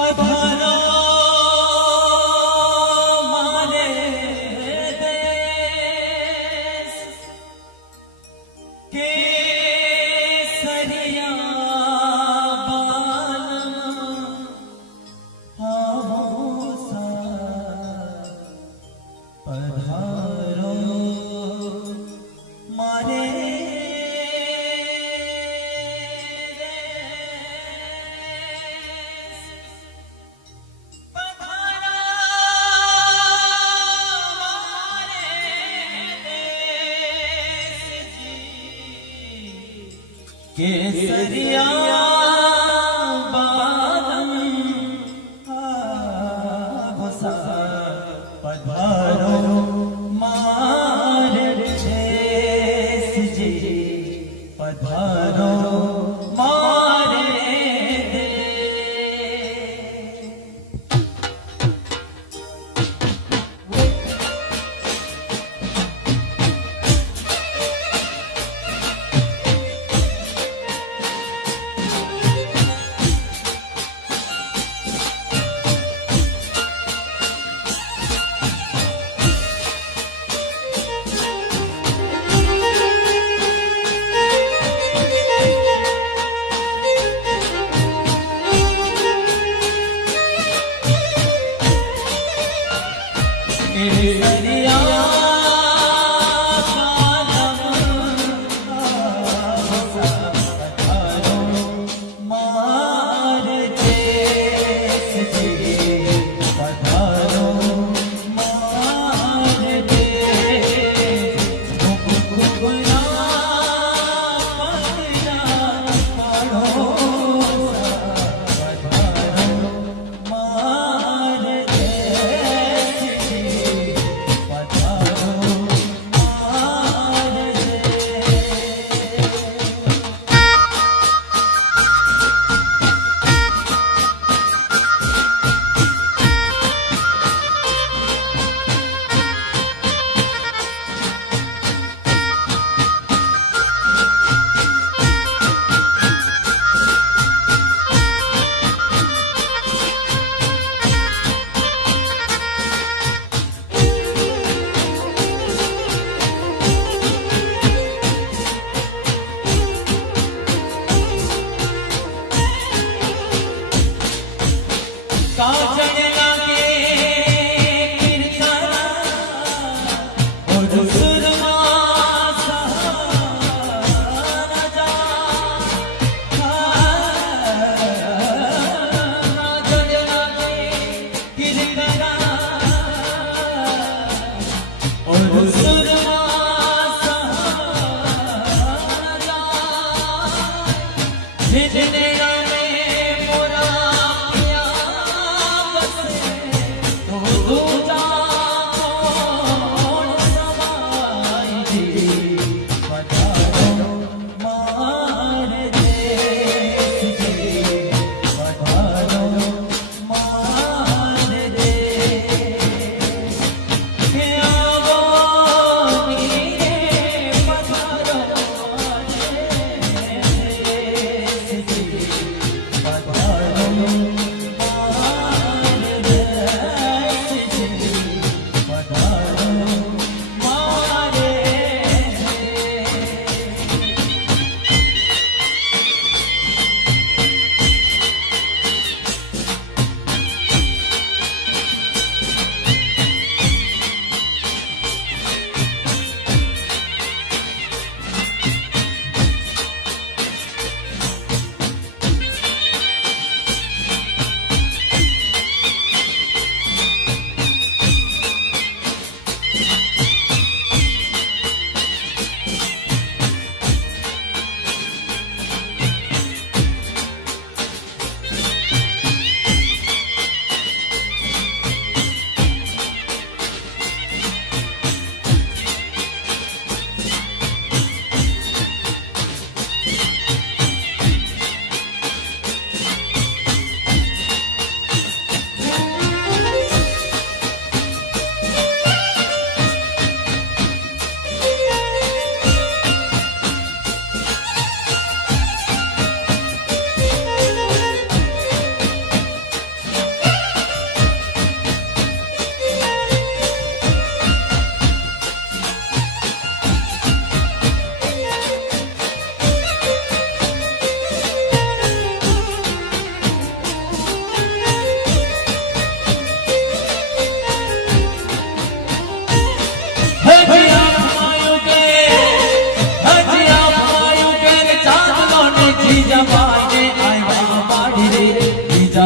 पधारो मारे देश केसरिया पधारो मारे केसरिया बालम घुसा पधारो मारे देश जी पधारो मारे केसरिया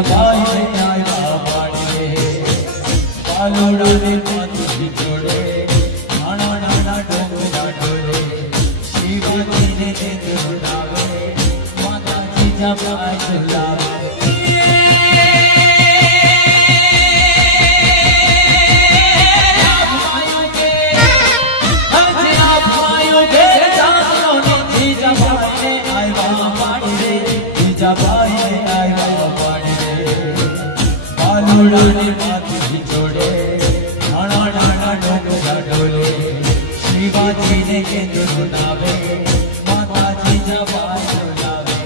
જીજાબાઈ આવ્યા પાડીએ પાલોડાને માથું જોડે નાના નાના ડોંગરા ડોલે શિવાજીને ઝુલાવે માતા જીજાબાઈ ઝુલાવે જીજાબાઈ આવ્યા પાડીએ પાલોડાને માથું જોડે નાના નાના ડોંગરા ડોલે શિવાજીને ઝુલાવે માતા જીજાબાઈ ઝુલાવે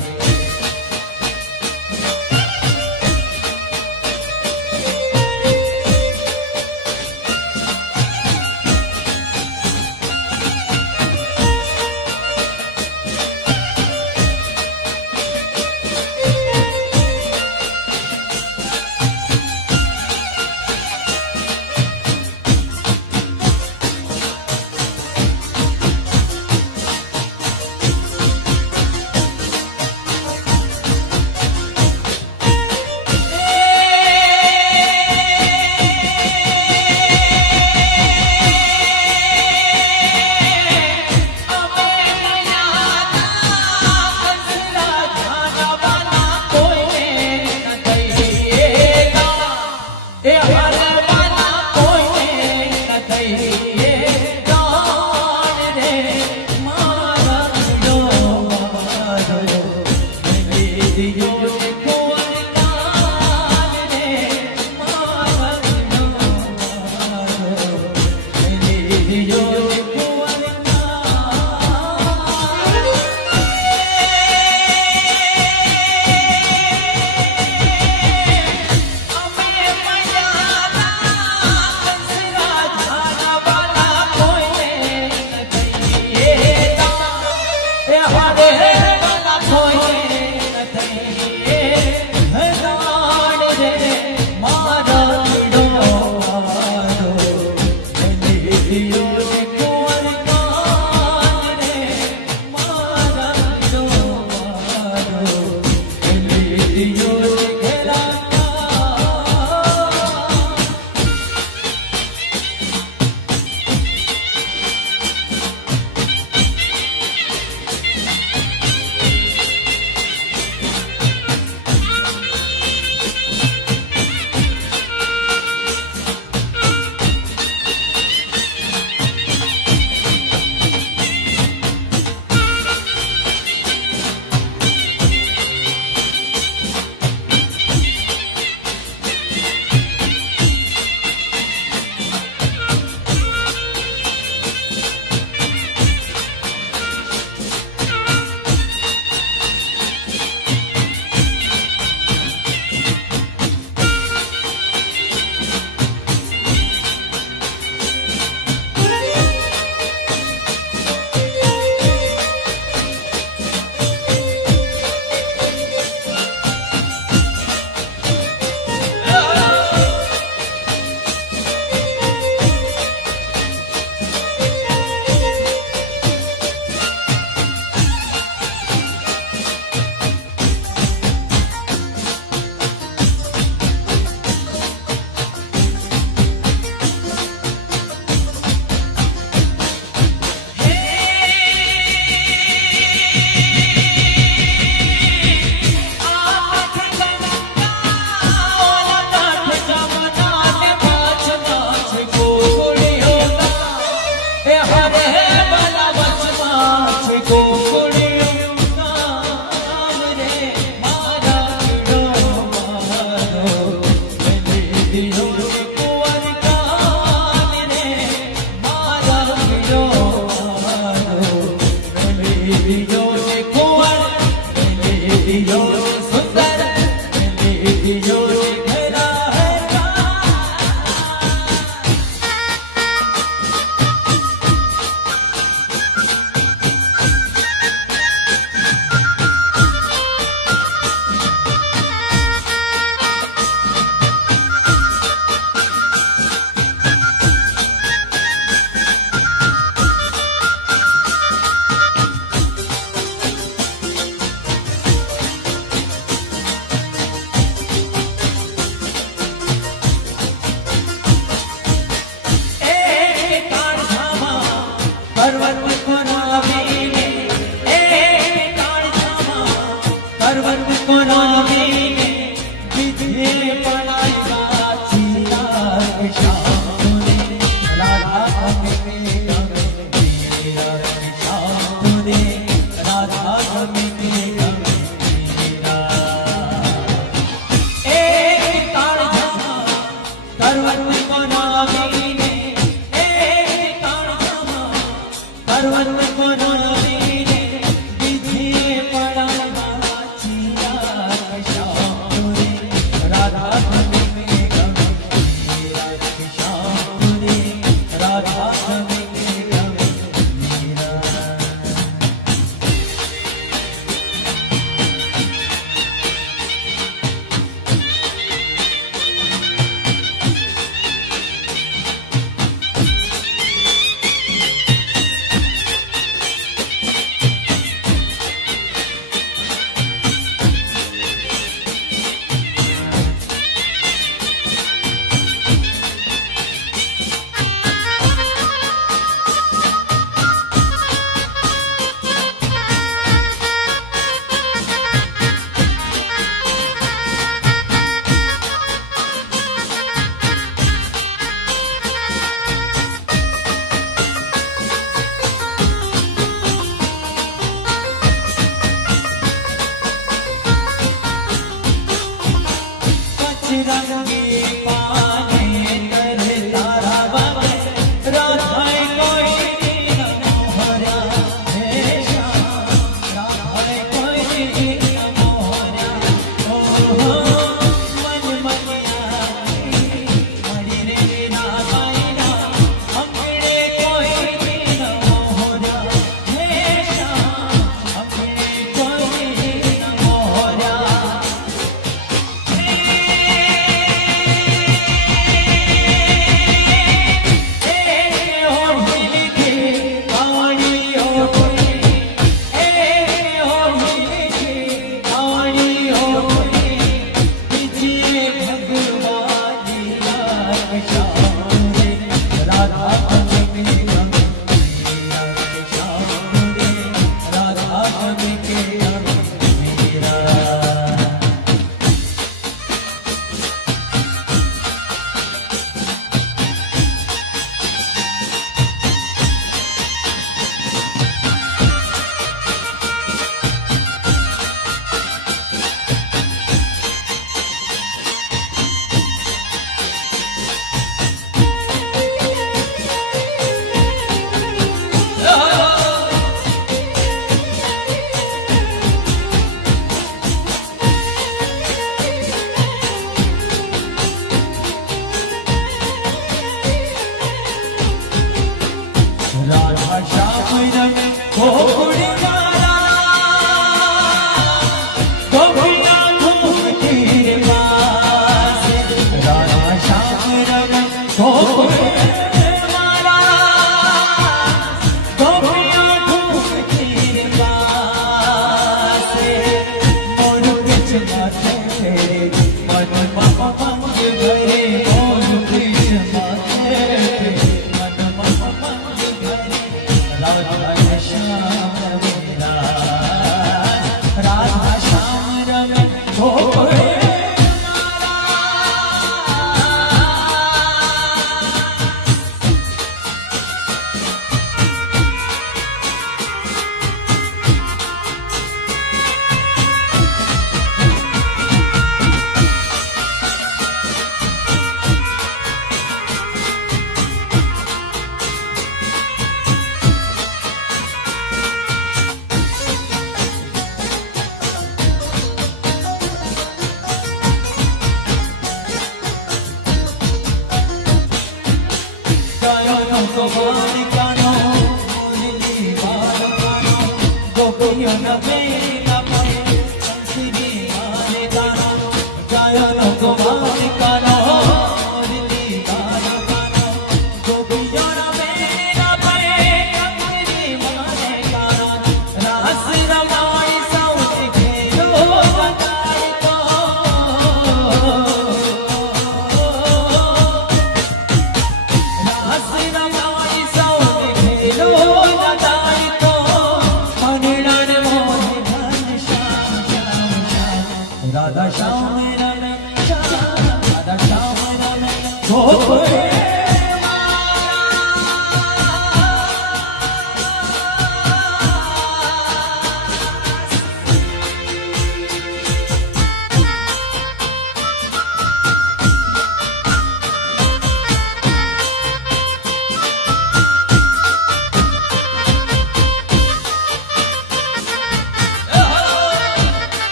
રાધા શ્યામ રાધા શ્યામ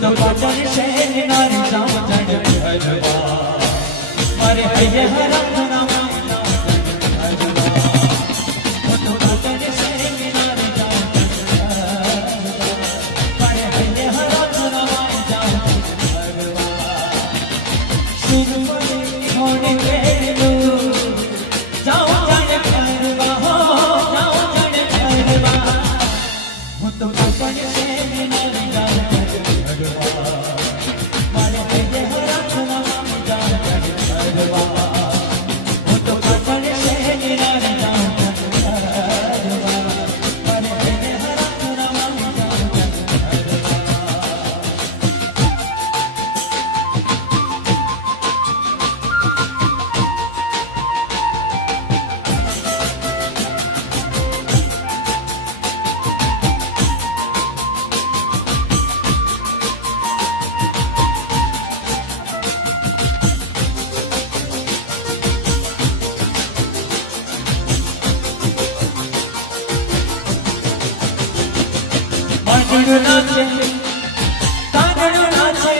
तो बचन शहर नारी जाम जड़ हलवा मारे हये हरम नाम तो बचन शहर नारी जाम मारे हये हरम नाम हलवा शुरू होने वेलू जाओ जड़ हलवा हो जाओ जड़ हलवा तो बचन शहर नारी जाम नाचे कागड़ो नाचे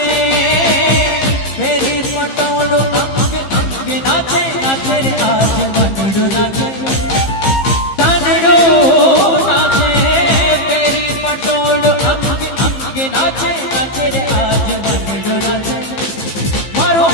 मेरी पटोलो अंग नाचे नाचे रे आज मनड़ो नाचे कागड़ो नाचे मेरी पटोलो अंग नाचे नाचे रे आज मनड़ो नाचे मारो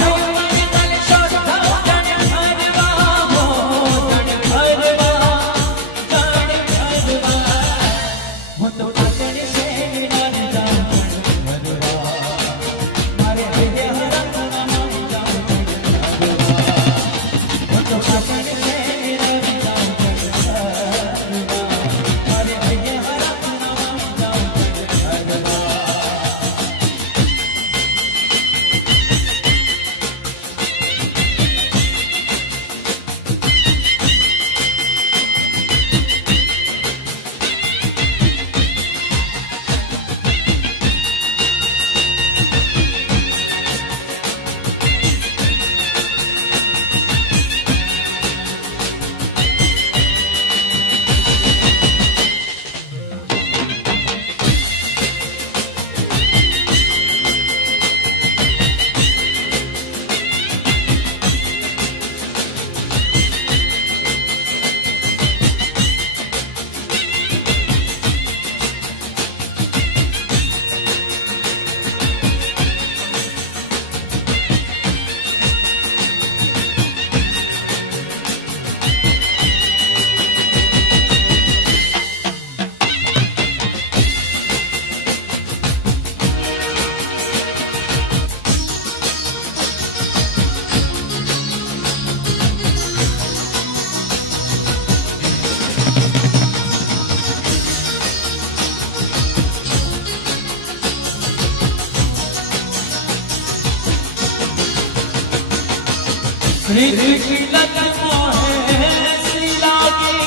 मृदुलत मोहे सिलागी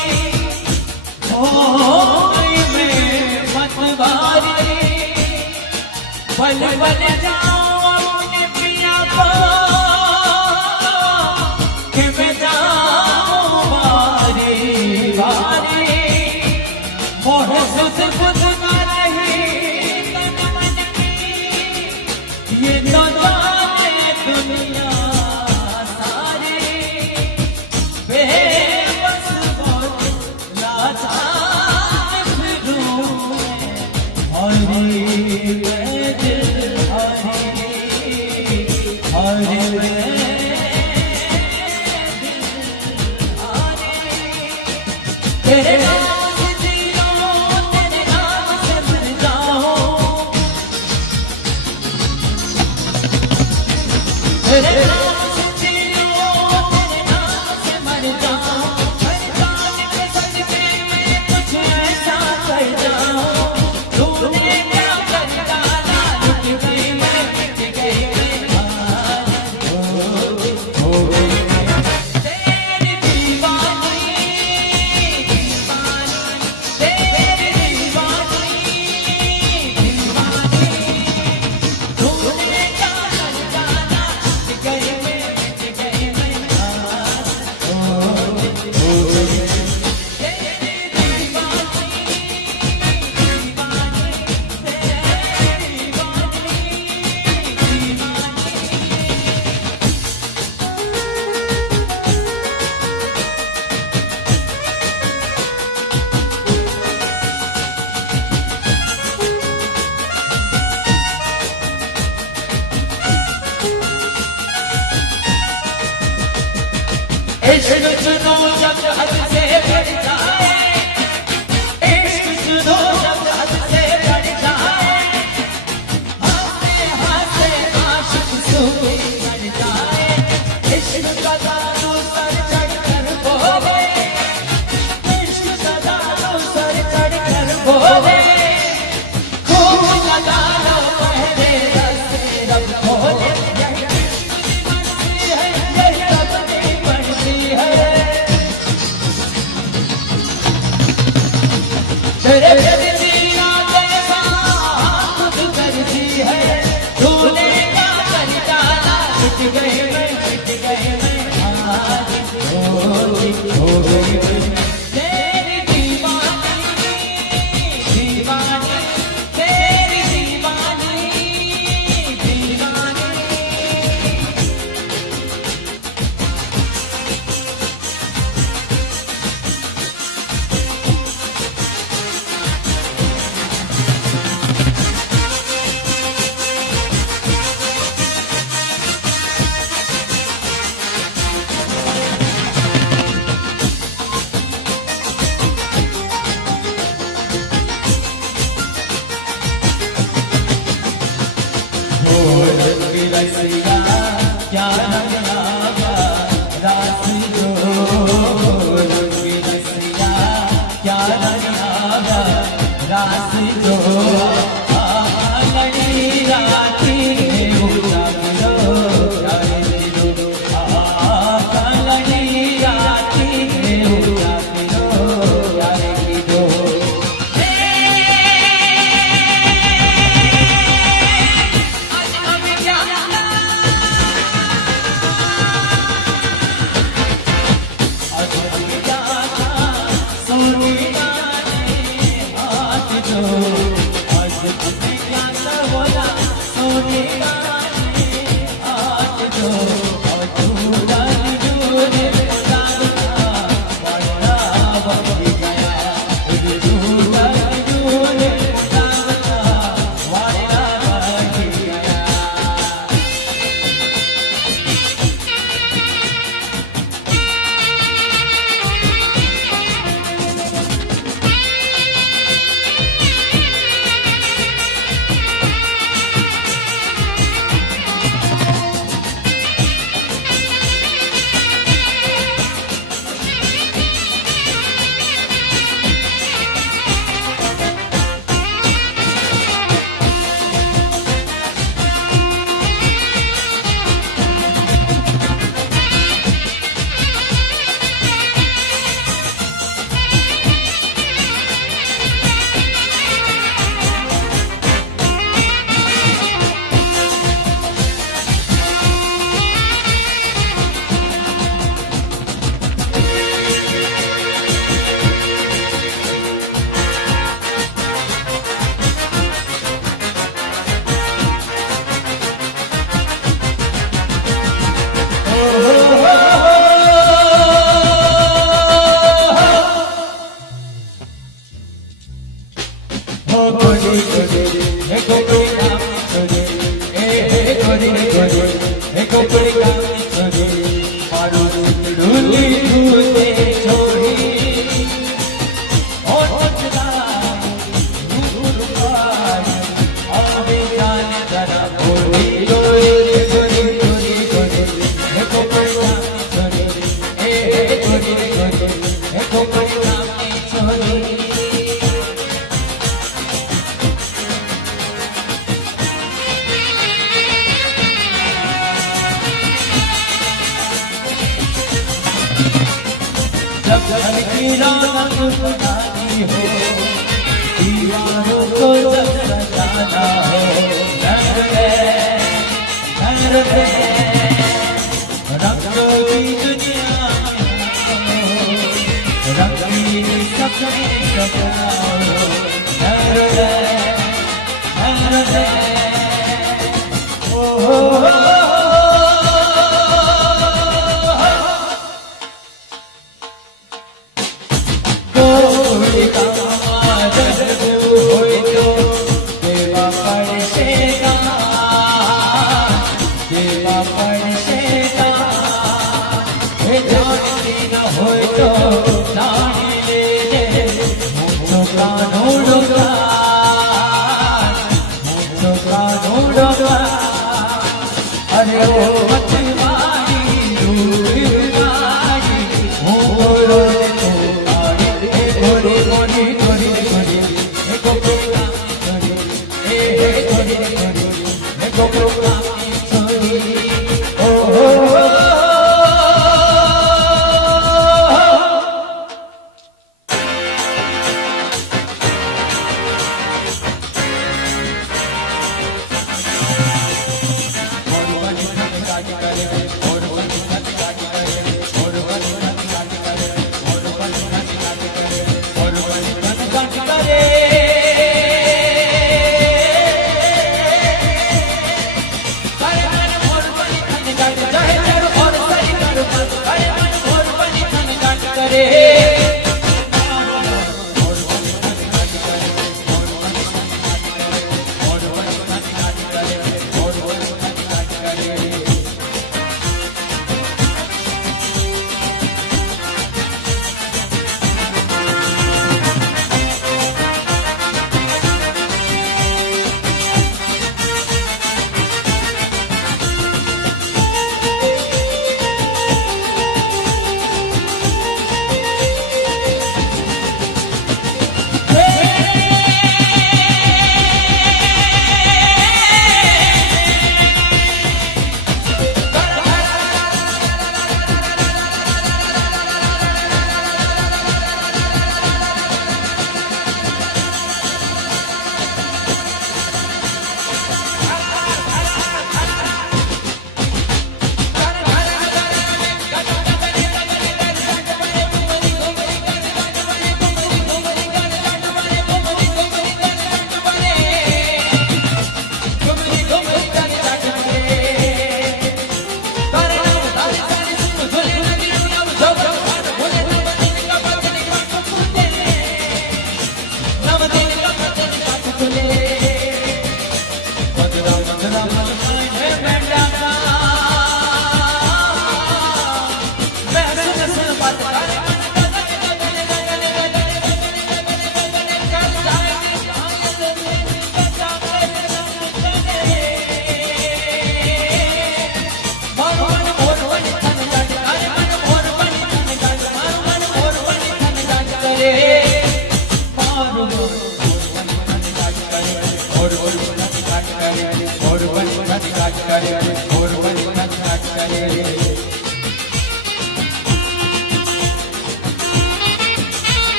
हो गई में मतवारी पल पल जाओ अपने पिया को कि मैं जाऊं बारी बारी मोह सुध बुध न रही तन मन की ये तो जाने दुनिया तेरे नाम से जियो तेरे नाम से मर जाऊं तेरे नाम से जियो तेरे नाम से मर जाऊं हर जान के सदके में कुछ ऐसा कर जाऊं तूने क्या कर डाला लुट गई मैं मिट गई हो गई तेरी दीवानी तेरी दीवानी दीवानी तूने क्या कर डाला लुट गई मैं मिट गई मैं हो गई तेरी दीवानी इश्क सुनो जब हद से बढ़ जाए इश्क सुनो जब हद से बढ़ जाए हंसते हंसते आशिक सूखे मर जाए इश्क का दारू सर चढ़ कर बोले इश्क का दारू सर चढ़ कर बोले खूब लगा लो पहले रस्ते रब बोले यही इश्क की मर्जी है यही रब की मर्जी है तेरे दिया जैसा खुद करती है तूने क्या कर डाला मिट गए मैं मिट गए मैं आज हो गई तेरी दीवानी दीवानी तेरी दीवानी दीवानी रसिया क्या लगाया रास जो रसिया क्या लगाया रास जो लड़ी राती उजागरो लड़ी राती उजागरो यार की दो ગોરી ગોરી હે કોપડી કામની છોરી મારું ડુલી ડુલે છોરી ઓ ઓટલા ગુરુવાર આવે જાન જરા ગોરી ગોરી ગોરી ગોરી ગોરી હે કોપડી કામની છોરી હે ગોરી ગોરી હે કોપડી કામની છોરી जब हल्की रौनक उठानी हो दीवारों को जब सजाना हो घर रे रंगों की दुनिया रंगीन सपने सजाओ घर रे ओ अरे ओ मछुआरी रूपारी मोरो तो आड़ी गोरी गोरी गोरी गोरी हे गोपा गोरी हे गोरी गोरी हे गोपा छोरी ओ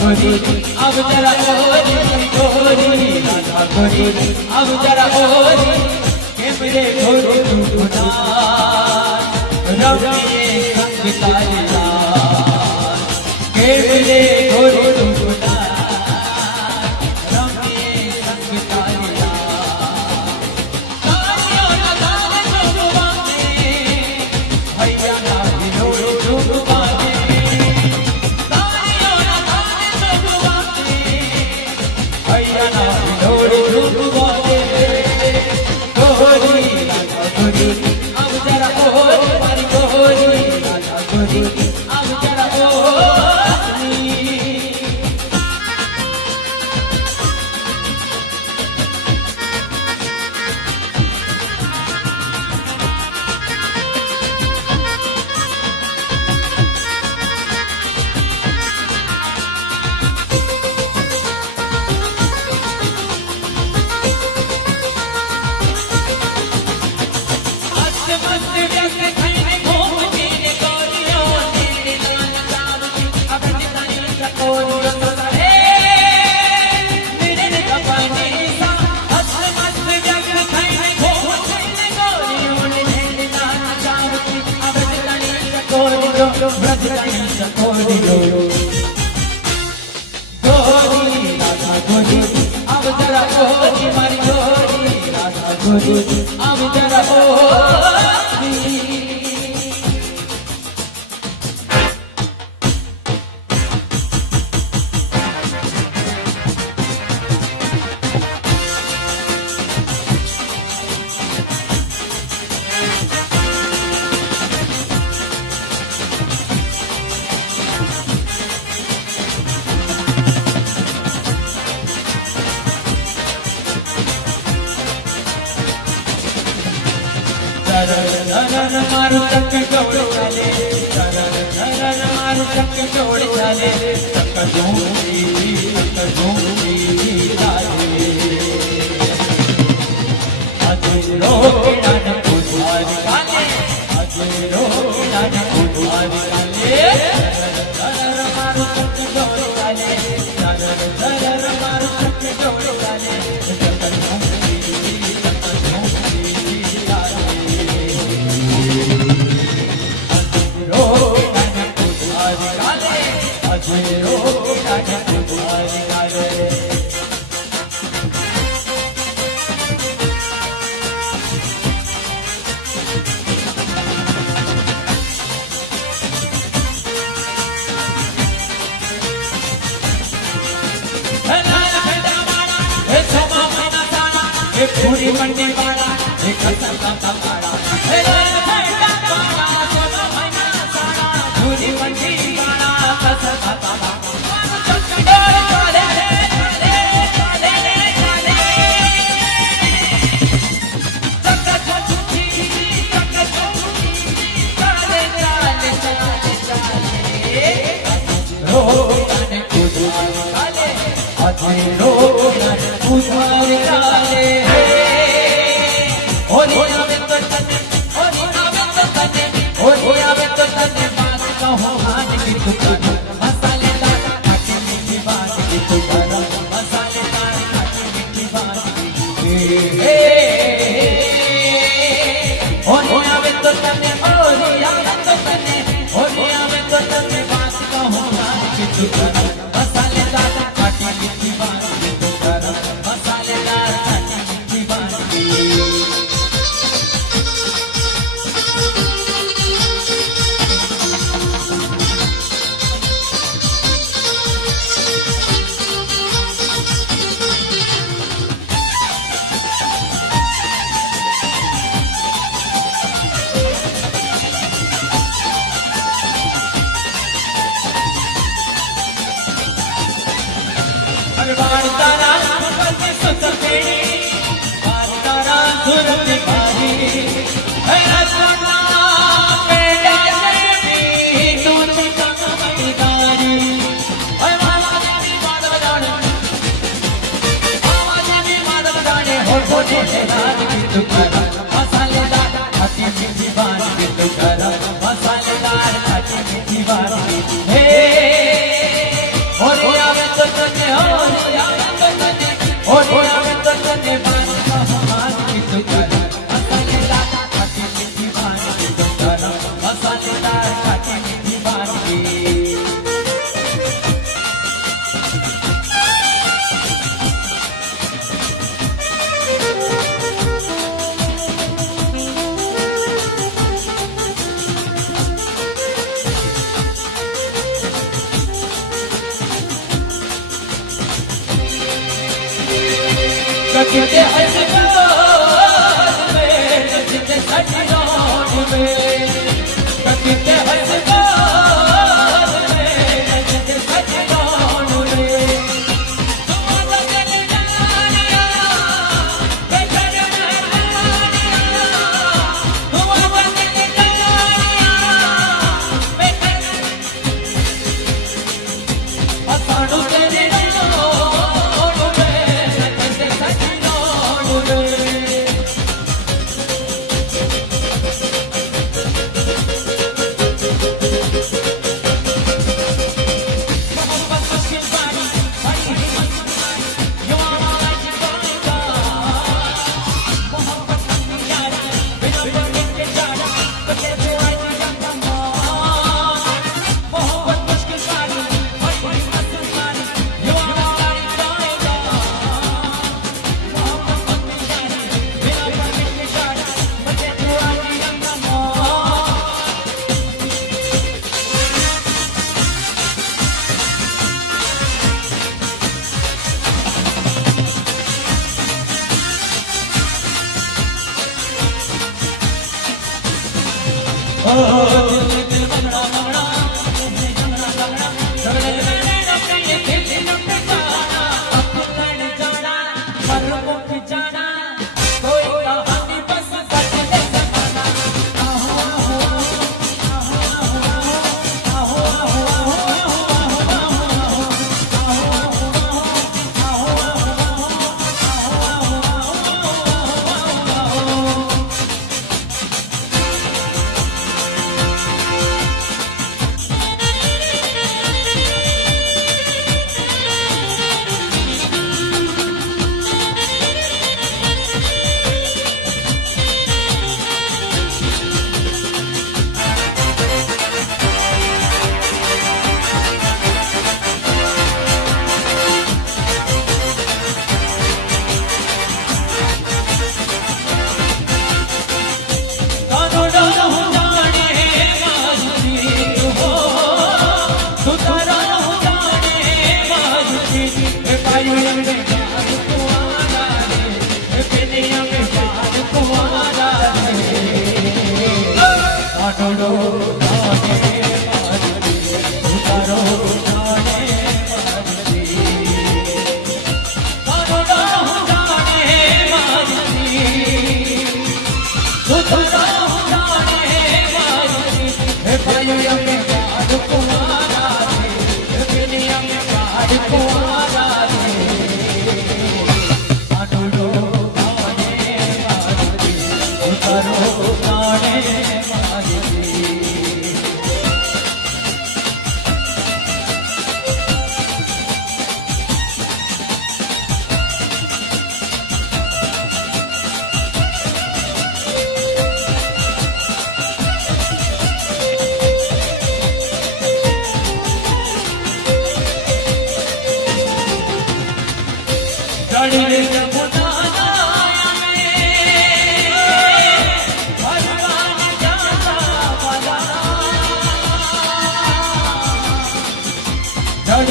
गोरी अब जरा गोरी गोरी राधा गोरी अब जरा गोरी के मेरे गोरी गुना रमिए संग तालिया के मेरे गोरी गुना रमिए संग तालिया तालियों ना गावे जुबाने भैया ना हिलोरे जुबाने तालियों ना गावे जुबाने भैया ना हिलोरे जुबाने गोरी राधा गोरी अब जरा गोरी मारी गोरी राधा गोरी अब जरा गोरी अब जरा गोरी मारी गोरी राधा गोरी अब जरा गोरी मारू चक्क जोड़ चाले मारू चक्क जोड़ चाले चक्क झूठी चाले अजरो डाना पुजारी काले अजरो डाना पुजारी काले मारू चक्क जोड़ चाले मारू चक्क जोड़ चाले चक्क झूठी पूरी मंडी वाला एक सत्ता वाला पूरी मंडी वाला सत्ता मसालेदार किते हसबान में किते सजनों में किते हसबान में किते सजनों में तुम लगन जानिया बेचैन जानिया तुम लगन जानिया बेचैन असाडू तेरे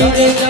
Hare